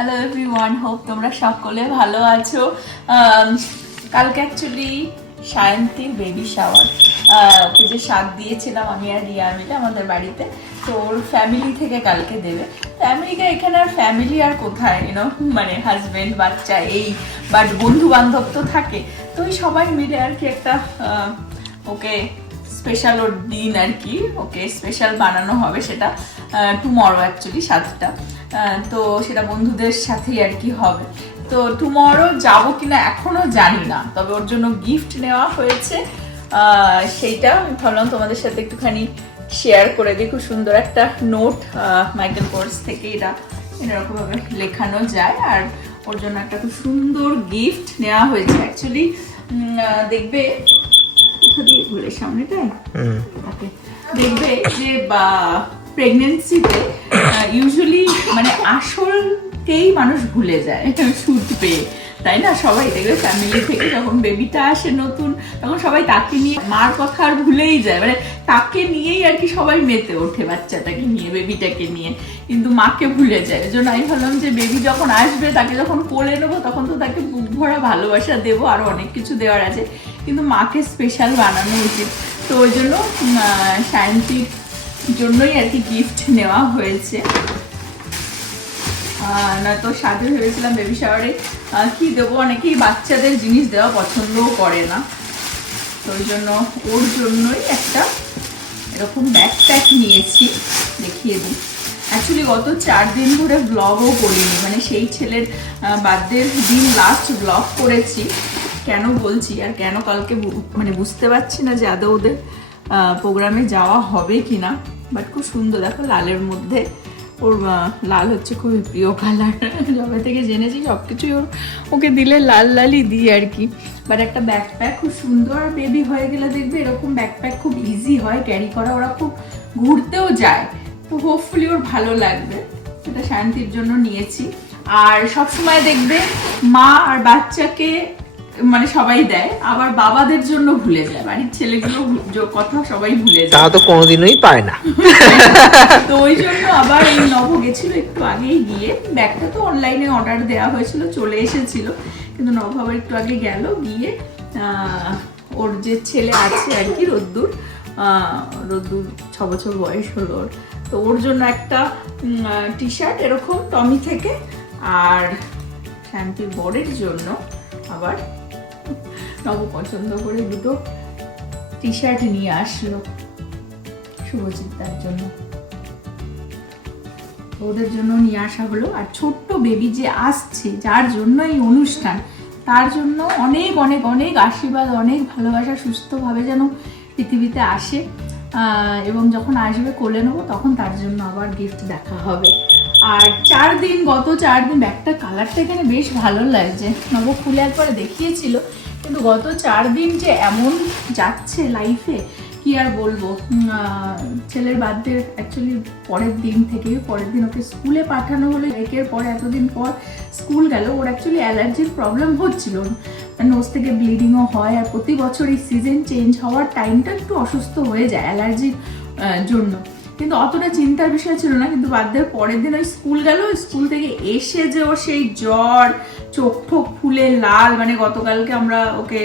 Hello everyone, hope তোমরা সকলে ভালো আছো। কালকে অ্যাকচুয়ালি সায়ন্তীর বেবি শাওয়ার, ওকে যে শাক দিয়েছিলাম আমি আর রিয়া মিলে আমাদের বাড়িতে, তো ওর ফ্যামিলি থেকে কালকে দেবে। ফ্যামিলিকে এখানে আর ফ্যামিলি আর কোথায়, মানে হাজব্যান্ড বাচ্চা এই, বাট বন্ধু বান্ধব তো থাকে, তো ওই সবাই মিলে আর কি একটা ওকে স্পেশাল ওর দিন আর কি, ওকে স্পেশাল বানানো হবে। সেটা টুমরো অ্যাকচুয়ালি 7টা, তো সেটা বন্ধুদের সাথেই আর কি হবে। তো টুমরো যাবো কিনা এখনো জানি না, তবে ওর জন্য গিফট নেওয়া হয়েছে, সেইটা ভাবলাম তোমাদের সাথে একটুখানি শেয়ার করে দিই। খুব সুন্দর একটা নোট মাইকেল কোর্স থেকে, এটা এরকমভাবে লেখানো যায়, আর ওর জন্য একটা খুব সুন্দর গিফট নেওয়া হয়েছে। অ্যাকচুয়ালি দেখবে কোথা দিয়ে ঘুরে সামনেটাই দেখবে যে প্রেগনেন্সিতে ইউজুয়ালি মানে আসলকেই মানুষ ভুলে যায় সুদ পেয়ে, তাই না? সবাই দেখবে ফ্যামিলি থেকে যখন বেবিটা আসে নতুন, তখন সবাই তাকে নিয়ে, মার কথা আর ভুলেই যায়, মানে তাকে নিয়েই আর কি সবাই মেতে ওঠে, বাচ্চাটাকে নিয়ে, বেবিটাকে নিয়ে, কিন্তু মাকে ভুলে যায়। ওই জন্য আমি ভাবলাম যে বেবি যখন আসবে, তাকে যখন কোলে নেবো, তখন তো তাকে বুক ভরা ভালোবাসা দেবো, আরো অনেক কিছু দেওয়ার আছে, কিন্তু মাকে স্পেশাল বানানো উচিত। তো ওই জন্য সায়ন্তীর জন্যই আর কি গিফট নেওয়া হয়েছে। নয়তো সাথে ভেবেছিলাম বেবি শাওয়ারে কি দেবো, অনেকেই বাচ্চাদের জিনিস দেওয়া পছন্দও করে না, তো ওই জন্য ওর জন্যই একটা এরকম ব্যাকপ্যাক নিয়েছি, দেখিয়ে দিই। অ্যাকচুয়ালি গত 4 দিন ধরে ব্লগও করিনি, মানে সেই ছেলের বার্থডের দিন লাস্ট ব্লগ করেছি। কেন বলছি আর কেন কালকে মানে বুঝতে পারছি না যে আদৌ ওদের প্রোগ্রামে যাওয়া হবে কিনা, বাট খুব সুন্দর, দেখো লালের মধ্যে, ওর লাল হচ্ছে খুবই প্রিয় কালার, যবে থেকে জেনেছি সব কিছুই ওকে দিলে লাল লালই দিই আর কি। বাট একটা ব্যাকপ্যাক খুব সুন্দর, আর বেবি হয়ে গেলে দেখবে এরকম ব্যাকপ্যাক খুব ইজি হয় ক্যারি করা, ওরা খুব ঘুরতেও যায়, তো হোপফুলি ওর ভালো লাগবে। সেটা শান্তির জন্য নিয়েছি। আর সবসময় দেখবে মা আর বাচ্চাকে মানে সবাই দেয়, আবার বাবাদের জন্য ভুলে যায়, বাড়ির ছেলেগুলো কথা সবাই ভুলে যায়, তা তো কোনোদিনই পায় না। তো ওই জন্য আবার এই নব গেছিল একটু আগেই গিয়ে, ব্যাগটা তো অনলাইনে অর্ডার দেওয়া হয়েছিল, চলে এসেছিল, কিন্তু নব আবার একটু আগে গেল, গিয়ে ওর যে ছেলে আছে আর কি, রোদ্দুর 6 বছর বয়স হলো ওর, তো ওর জন্য একটা টি শার্ট এরকম টমি থেকে, আর শান্তির বরের জন্য আবার নব পছন্দ করে দুটো টি শার্ট নিয়ে আসলো শুভজিৎ তার জন্য, ওদের জন্য নিয়ে আসা হলো। আর ছোট্ট বেবি যে আসছে, যার জন্য এই অনুষ্ঠান, তার জন্য অনেক অনেক অনেক আশীর্বাদ, অনেক ভালোবাসা, সুস্থভাবে যেন পৃথিবীতে আসে, এবং যখন আসবে কোলে নেবো, তখন তার জন্য আবার গিফট দেখা হবে। আর 4 দিন, গত 4 দিন, ব্যাগটার কালারটা এখানে বেশ ভালো লাগছে, নব খুলে একবার দেখিয়েছিল, কিন্তু গত 4 দিন যে এমন যাচ্ছে লাইফে কি আর বলবো। ছেলের বার্থডে অ্যাকচুয়ালি পরের দিন ওকে স্কুলে পাঠানো হলো, একের পর এতদিন পর স্কুল গেল। ওর অ্যাকচুয়ালি অ্যালার্জির প্রবলেম হচ্ছিল, নোজ থেকে ব্লিডিংও হয়, আর প্রতি বছর এই সিজন চেঞ্জ হওয়ার টাইমটা একটু অসুস্থ হয়ে যায় অ্যালার্জির জন্য, কিন্তু অতটা চিন্তার বিষয় ছিল না। কিন্তু বার্থডের পরের দিন ওই স্কুল গেল, স্কুল থেকে এসে যে ওর সেই জ্বর, চোখ ঠোক ফুলে লাল, মানে গতকালকে আমরা ওকে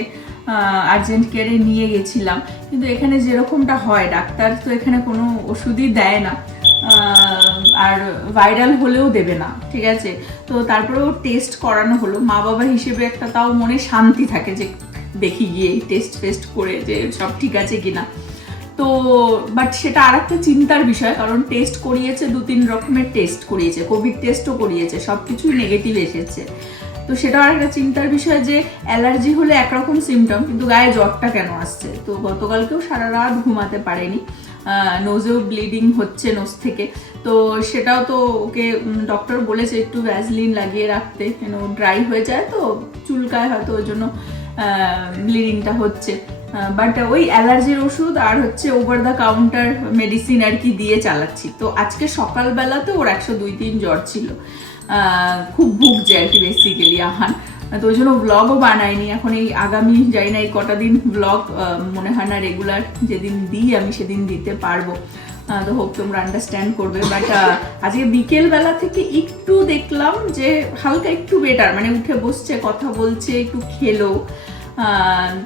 আর্জেন্ট কেয়ারে নিয়ে গেছিলাম, কিন্তু এখানে যেরকমটা হয়, ডাক্তার তো এখানে কোনো ওষুধই দেয় না, আর ভাইরাল হলেও দেবে না, ঠিক আছে। তো তারপরেও টেস্ট করানো হলো, মা বাবা হিসেবে একটা তাও মনে শান্তি থাকে যে দেখি গিয়ে টেস্ট করে যে সব ঠিক আছে কিনা। তো বাট সেটা আর একটা চিন্তার বিষয়, কারণ টেস্ট করিয়েছে, 2-3 রকমের টেস্ট করিয়েছে, কোভিড টেস্টও করিয়েছে, সব কিছুই নেগেটিভ এসেছে। তো সেটাও আর একটা চিন্তার বিষয় যে অ্যালার্জি হলে একরকম সিমটম, কিন্তু গায়ে জ্বরটা কেন আসছে। তো গতকালকেও সারা রাত ঘুমাতে পারেনি, নোজেও ব্লিডিং হচ্ছে নোজ থেকে, তো সেটাও তো ওকে ডক্টর বলেছে একটু ভ্যাসলিন লাগিয়ে রাখতে, কেন ড্রাই হয়ে যায় তো চুলকায়, হয়তো ওই জন্য ব্লিডিংটা হচ্ছে। বাট ওই অ্যালার্জির ওষুধ আর হচ্ছে ওভার দ্য কাউন্টার মেডিসিন আর কি দিয়ে চালাচ্ছি। তো আজকে সকালবেলাতে ওর 102-3 জ্বর ছিল, খুব ভুগছে আর কি বেসিক্যালি আহান, তো ওই জন্য ব্লগও বানাইনি। এখন এই আগামী যাই না এই কটা দিন ব্লগ মনে হয় না রেগুলার যেদিন দিই আমি সেদিন দিতে পারবো। তো হোপ তোমরা আন্ডারস্ট্যান্ড করবে। বাট আজকে বিকেল বেলা থেকে একটু দেখলাম যে হালকা একটু বেটার, মানে উঠে বসছে, কথা বলছে, একটু খেলো।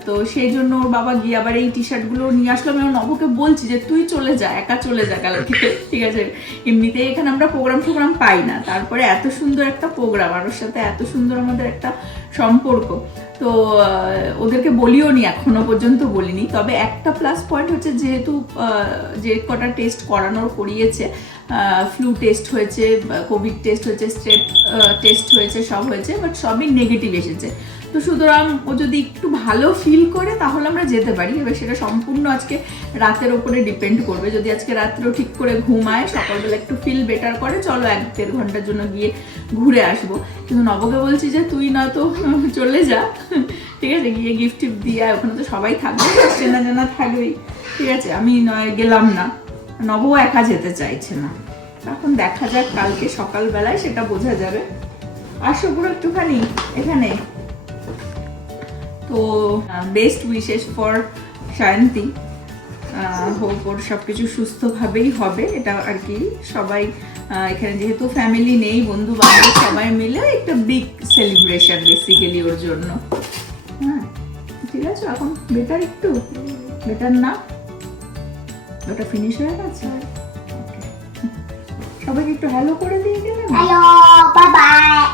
তো সেই জন্য ওর বাবা গিয়ে আবার এই টি শার্টগুলো নিয়ে আসলো। আমি নবকে বলছি যে তুই চলে যা, একা চলে যা কালকে, ঠিক আছে? এমনিতে এখানে আমরা প্রোগ্রাম পাই না, তারপরে এত সুন্দর একটা প্রোগ্রাম, আর ওর সাথে এত সুন্দর আমাদের একটা সম্পর্ক। তো ওদেরকে বলিও নি, এখনো পর্যন্ত বলিনি। তবে একটা প্লাস পয়েন্ট হচ্ছে, যেহেতু যে কটা টেস্ট করিয়েছে, ফ্লু টেস্ট হয়েছে, কোভিড টেস্ট হয়েছে, স্ট্রেপ টেস্ট হয়েছে, সব হয়েছে, বাট সবই নেগেটিভ এসেছে। তো সুতরাং ও যদি একটু ভালো ফিল করে তাহলে আমরা যেতে পারি। এবার সেটা সম্পূর্ণ আজকে রাতের ওপরে ডিপেন্ড করবে। যদি আজকে রাত্রেও ঠিক করে ঘুমায়, সকালবেলা একটু ফিল বেটার করে, চলো 1-1.5 ঘন্টার জন্য গিয়ে ঘুরে আসবো। কিন্তু নবকে বলছি যে তুই না তো চলে যা, ঠিক আছে? গিয়ে গিফট টিফট দিয়ে, ওখানে তো সবাই থাকবে, চেনা জানা থাকবেই, ঠিক আছে? আমি নয় গেলাম না, নবও একা যেতে চাইছে না। এখন দেখা যাক, কালকে সকালবেলায় সেটা বোঝা যাবে। আসো পুরো একটুখানি এখানে। তো বেস্ট উইশেস ফর শায়ন্তী, হোপ ওর সব কিছু সুস্থভাবেই হবে, এটা আর কি। সবাই এখানে যেহেতু ফ্যামিলি নেই, বন্ধু বান্ধব সবাই মিলে একটা বিগ সেলিব্রেশন বেসিক্যালি ওর জন্য। হ্যাঁ, ঠিক আছে? এখন বেটার, একটু বেটার না? ওটা ফিনিশ হয়ে গেছে। সবাইকে একটু হ্যালো করে দিয়ে গেলেন। Hello, bye bye.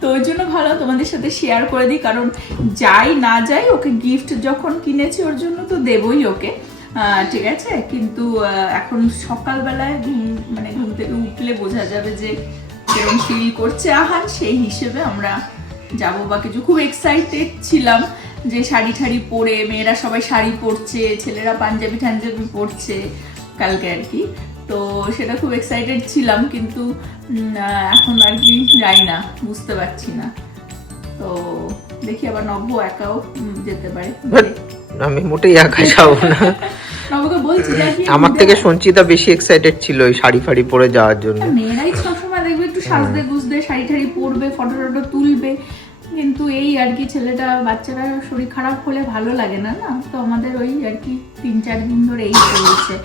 তো ওই জন্য ভালো তোমাদের সাথে শেয়ার করে দিই, কারণ যাই না যাই ওকে গিফট যখন কিনেছি ওর জন্য তো দেবই ওকে, ঠিক আছে? কিন্তু এখন সকালবেলায় মানে ঘুম থেকে উঠলে বোঝা যাবে যে কেরম ফিল করছে আহান, সেই হিসেবে আমরা যাবো বা কিছু। খুব এক্সাইটেড ছিলাম যে শাড়ি ঠাড়ি পরে, মেয়েরা সবাই শাড়ি পরছে, ছেলেরা পাঞ্জাবি ঠাঞ্জাবি পরছে কালকে আর কি। তো সেটা খুব এক্সাইটেড ছিলাম, কিন্তু এখন আর কি যাই না, বুঝতে পারছি না। তো দেখি আবার নব্য একাও যেতে পারে। আমি মোটেই একা যাবো না। নবকে বলছি আমার থেকে সঞ্চিতা বেশি এক্সাইটেড ছিল ওই শাড়ি ফাড়ি পরে যাওয়ার জন্য। মেয়েরাই সবসময় দেখবে একটু সাজতে গুজতে শাড়ি ঠাড়ি পরবে, ফটো টটো তুলবে, কিন্তু এই আর কি ছেলেটা, বাচ্চারা শরীর খারাপ হলে ভালো লাগে না, না? তো আমাদের ওই আর কি 3-4 দিন ধরে এই চলছে,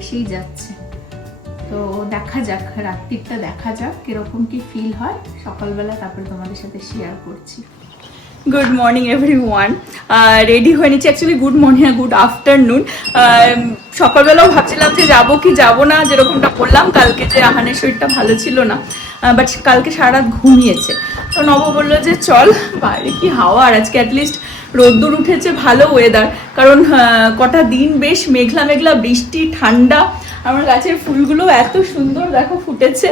এসেই যাচ্ছে। তো দেখা যাক, রাত্রিটা দেখা যাক কিরকম কি ফিল হয়, সকালবেলা তারপরে তোমাদের সাথে শেয়ার করছি। Good morning everyone. রেডি হয়ে নিচ্ছি, অ্যাকচুয়ালি গুড মর্নিং আর গুড আফটারনুন। সকালবেলাও ভাবছিলাম যে যাবো কি যাবো না, যেরকমটা বললাম কালকে যে আহানের শরীরটা ভালো ছিল না, বাট কালকে সারা রাত ঘুমিয়েছে। তো নব বললো যে চল, বাইরে কি হাওয়া, আর আজকে অ্যাটলিস্ট রোদ্দুর উঠেছে, ভালো ওয়েদার। কারণ কটা দিন বেশ মেঘলা মেঘলা, বৃষ্টি, ঠান্ডা। আমার গাছের ফুলগুলো এত সুন্দর দেখো ফুটেছে।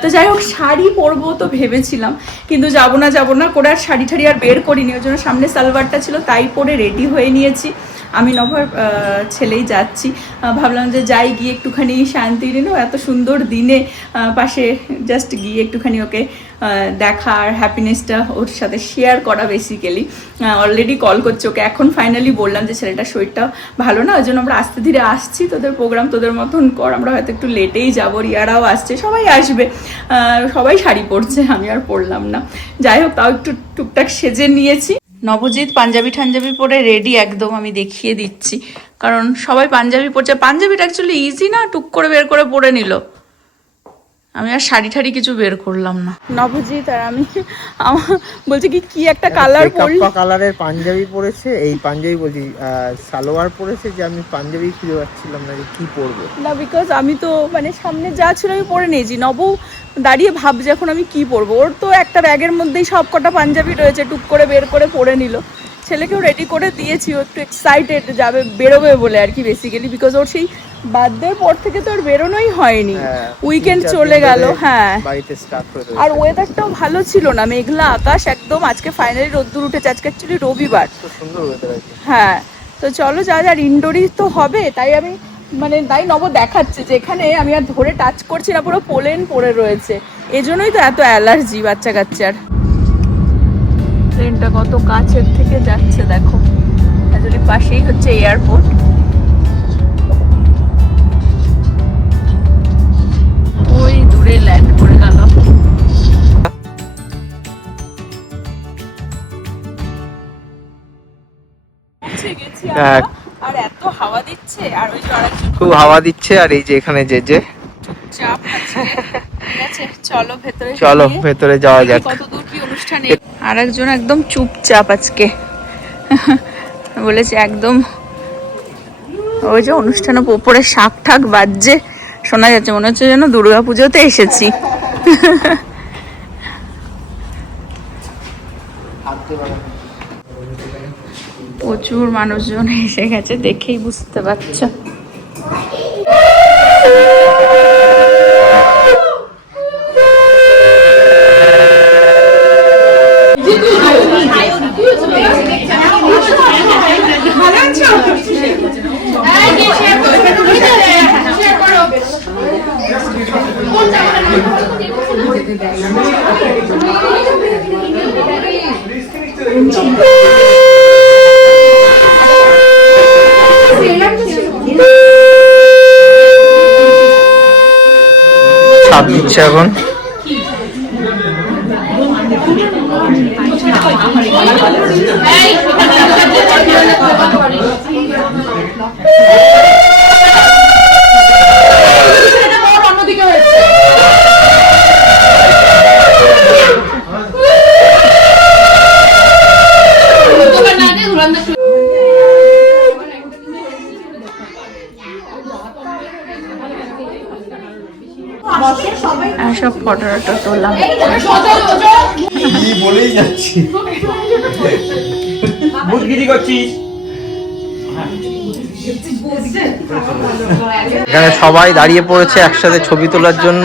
তো যাই হোক, শাড়ি পরবো তো ভেবেছিলাম, কিন্তু যাবো না করে আর শাড়ি ঠাড়ি আর বের করিনি। ওই জন্য সামনে সালোয়ারটা ছিল, তাই পরে রেডি হয়ে নিয়েছি। আমি নভর ছেলেই যাচ্ছি, ভাবলাম যে যাই, গিয়ে একটুখানি শান্তি নিল, এত সুন্দর দিনে পাশে জাস্ট গিয়ে একটুখানি ওকে দেখা আর হ্যাপিনেসটা ওর সাথে শেয়ার করা। বেসিক্যালি অলরেডি কল করছে ওকে, এখন ফাইনালি বললাম যে ছেলেটার শরীরটা ভালো না, ওই জন্য আমরা আস্তে ধীরে আসছি, তোদের প্রোগ্রাম তোদের মতন কর, আমরা হয়তো একটু লেটেই যাবো, রিয়ারাও আসছে, সবাই আসবে, সবাই শাড়ি পরছে, আমি আর পরলাম না। যাই হোক, তাও একটু টুকটাক সেজে নিয়েছি। নবজিৎ পাঞ্জাবি ঠাঞ্জাবি পরে রেডি একদম, আমি দেখিয়ে দিচ্ছি, কারণ সবাই পাঞ্জাবি পরছে। পাঞ্জাবিটা অ্যাকচুয়ালি ইজি না, টুক করে বের করে পরে নিল, আমি আর শাড়ি ঠাড়ি কিছু বের করলাম না। নবজিৎ আর আমি বলছি কি একটা কালার পরলি, কালারের পাঞ্জাবি পরেছে, এই পাঞ্জাবি বলছি সালোয়ার পরেছে, যে আমি পাঞ্জাবি খুঁজে পাচ্ছিলাম না যে কি পরবো না, বিকজ আমি তো মানে সামনে যা ছিল আমি পরে নিয়েছি। নব দাঁড়িয়ে ভাবছে এখন আমি কি পরবো, ওর তো একটা ব্যাগের মধ্যেই সব কটা পাঞ্জাবি রয়েছে, টুক করে বের করে পরে নিল। ছেলেকেও রেডি করে দিয়েছি, ও একটু এক্সাইটেড যাবে, বেরোবে বলে আর কি বেসিক্যালি, বিকজ ওর সেই বার্থডের পর থেকে তো আর বেরোনোই হয়নি, উইকেন্ড চলে গেল। হ্যাঁ, আর ওয়েদারটাও ভালো ছিল না, মেঘলা আকাশ একদম। আজকে ফাইনালি রোদ্দুর উঠেছে, আজকে অ্যাকচুয়ালি রবিবার। হ্যাঁ, তো চলো যা, আর ইনডোরই তো হবে, তাই আমি মানে তাই নব দেখাচ্ছে যে এখানে আমি আর ধরে টাচ করছি না, পুরো পোলেন পড়ে রয়েছে, এজন্যই তো এত অ্যালার্জি বাচ্চা কাচ্চার। ট্রেনটা কত কাছের থেকে যাচ্ছে দেখো, আসলে পাশেই হচ্ছে এয়ারপোর্ট। ওই দূরে ল্যান্ড করে গেল। আর এত হাওয়া দিচ্ছে আর ওই যে আরেকজন খুব হাওয়া দিচ্ছে, আর এই যে এখানে যে চাপ আছে। ঠিক আছে, চলো ভেতরে চলো গিয়ে ভেতরে যাওয়া যাক। কতদূর কি অনুষ্ঠানে। আরেকজন একদম চুপচাপ আজকে বলেছে একদম, ওই যে অনুষ্ঠানে উপরে শাক ঠাক বাজছে শোনা যাচ্ছে, মনে হচ্ছে যেন দুর্গাপুজোতে এসেছি। প্রচুর মানুষজন এসে গেছে, দেখেই বুঝতে পারছো। ছাপ দিচ্ছে এখন। সব ফটো টটো তোলাম। বলেই যাচ্ছি এখানে সবাই দাঁড়িয়ে পড়েছে একসাথে ছবি তোলার জন্য।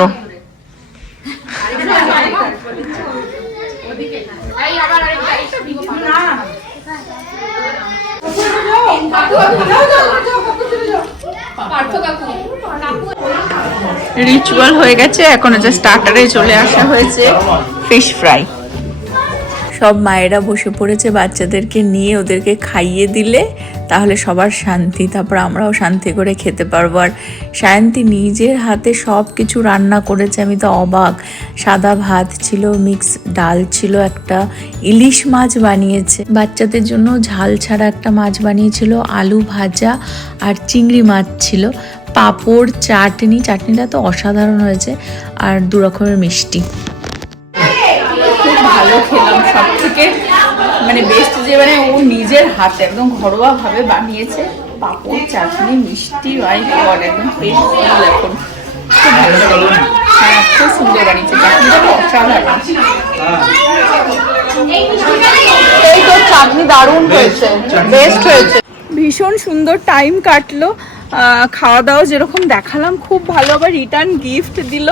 রিচুয়াল হয়ে গেছে, এখন যে স্টার্টারে চলে আসা হয়েছে ফিশ ফ্রাই। সব মায়েরা বসে পড়েছে বাচ্চাদেরকে নিয়ে, ওদেরকে খাইয়ে দিলে তাহলে সবার শান্তি, তারপর আমরাও শান্তি করে খেতে পারবো। আর সায়ন্তী নিজের হাতে সব কিছু রান্না করেছে, আমি তো অবাক। সাদা ভাত ছিল, মিক্স ডাল ছিল, একটা ইলিশ মাছ বানিয়েছে, বাচ্চাদের জন্য ঝাল ছাড়া একটা মাছ বানিয়েছিল, আলু ভাজা আর চিংড়ি মাছ ছিল, পাঁপড়, চাটনিটা তো অসাধারণ হয়েছে, আর 2 রকমের মিষ্টি। খুব ভালো খেলাম, সব থেকে মানে বেস্ট যে মানে ও নিজের হাতে একদম ঘরোয়া ভাবে বানিয়েছে, পাঁপড়, চাটনি, মিষ্টি, একদম ফ্রেশ ফুল। এখন খুব ভালো লাগলো, হ্যাঁ খুব সুন্দর বানিয়েছে, চাটনিটা তো অসাধারণ। এই তো চাটনি দারুণ হয়েছে, বেস্ট হয়েছে, ভীষণ সুন্দর টাইম কাটলো। খাওয়া দাওয়া যেরকম দেখালাম খুব ভালো, আবার রিটার্ন গিফট দিল,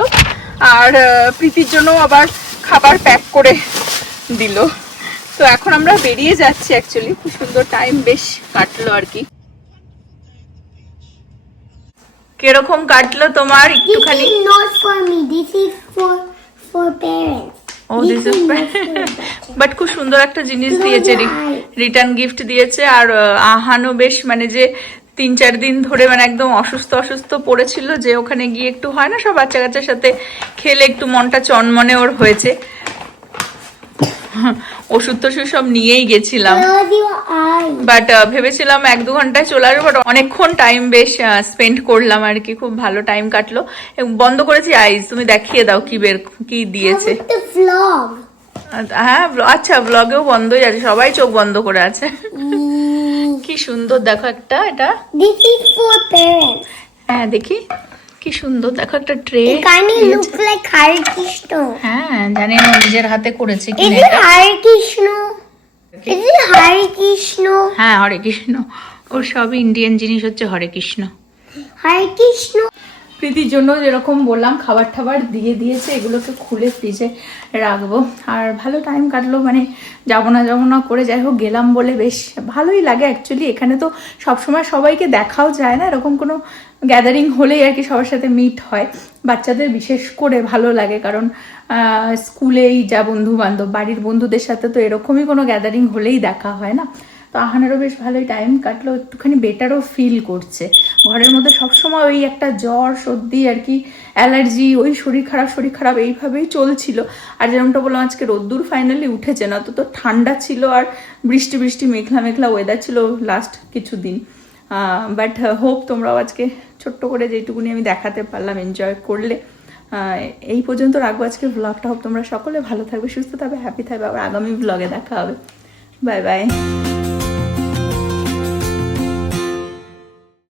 আর প্রীতির জন্য আবার খাবার প্যাক করে দিল। তো এখন আমরা বেরিয়ে যাচ্ছি, অ্যাকচুয়ালি খুব সুন্দর টাইম বেশ কাটলো আর কি। কিরকম কাটলো তোমার একটুখানি? This is not for me. This is for parents. ও দিস ইজ বাট খুব সুন্দর একটা জিনিস দিয়েছে, রিটার্ন গিফট দিয়েছে। আর আহানও বেশ মানে যে 3-4 দিন ধরে মানে একদম অসুস্থ পড়েছিল, যে ওখানে গিয়ে একটু হয় না সব বাচ্চা কাচ্চার সাথে খেলে একটু মনটা চনমনে ওর হয়েছে, ওষুধ টষুধ সব নিয়েই গেছিলাম, বাট ভেবেছিলাম 1-2 ঘন্টায় চলে আসবো, বাট অনেকক্ষণ টাইম বেশ স্পেন্ড করলাম আর কি, খুব ভালো টাইম কাটলো। বন্ধ করেছি আইজ, তুমি দেখিয়ে দাও কি দিয়েছে। হ্যাঁ আচ্ছা, ব্লগেও বন্ধই আছে, সবাই চোখ বন্ধ করে আছে। কি সুন্দর দেখো একটা, এটা This is for parents. হ্যাঁ দেখি কি সুন্দর দেখো, একটা tray. It kind of looks like Hare Krishna. হ্যাঁ জানি না নিজের হাতে করেছে Is কিনা it এটা। Hare Krishna? Is it Hare Krishna? হ্যাঁ হরে কৃষ্ণ, ওর সবই ইন্ডিয়ান জিনিস হচ্ছে হরে কৃষ্ণ। Hare Krishna. প্রীতির জন্য যেরকম বললাম খাবার টাবার দিয়ে দিয়েছে, এগুলোকে খুলে ফ্রিজে রাখবো। আর ভালো টাইম কাটলো, মানে যাবো না করে যাই হোক গেলাম বলে বেশ ভালোই লাগে অ্যাকচুয়ালি। এখানে তো সবসময় সবাইকে দেখাও যায় না, এরকম কোনো গ্যাদারিং হলেই আর কি সবার সাথে মিট হয়। বাচ্চাদের বিশেষ করে ভালো লাগে, কারণ স্কুলেই যা বন্ধু বান্ধব, বাড়ির বন্ধুদের সাথে তো এরকমই কোনো গ্যাদারিং হলেই দেখা হয় না। তো আহানেরও বেশ ভালোই টাইম কাটলো, একটুখানি বেটারও ফিল করছে। ঘরের মধ্যে সবসময় ওই একটা জ্বর সর্দি আর কি, অ্যালার্জি, ওই শরীর খারাপ এইভাবেই চলছিল। আর যেরকমটা বললাম আজকে রোদ্দুর ফাইনালি উঠেছে, না তো ঠান্ডা ছিল আর বৃষ্টি মেঘলা ওয়েদার ছিল লাস্ট কিছুদিন। বাট হোপ তোমরাও আজকে ছোট্ট করে যেটুকুনি আমি দেখাতে পারলাম এনজয় করলে। এই পর্যন্ত রাখবো আজকে ব্লগটা। হোপ তোমরা সকলে ভালো থাকবে, সুস্থ থাকবে, হ্যাপি থাকবে। আবার আগামী ব্লগে দেখা হবে। Bye bye.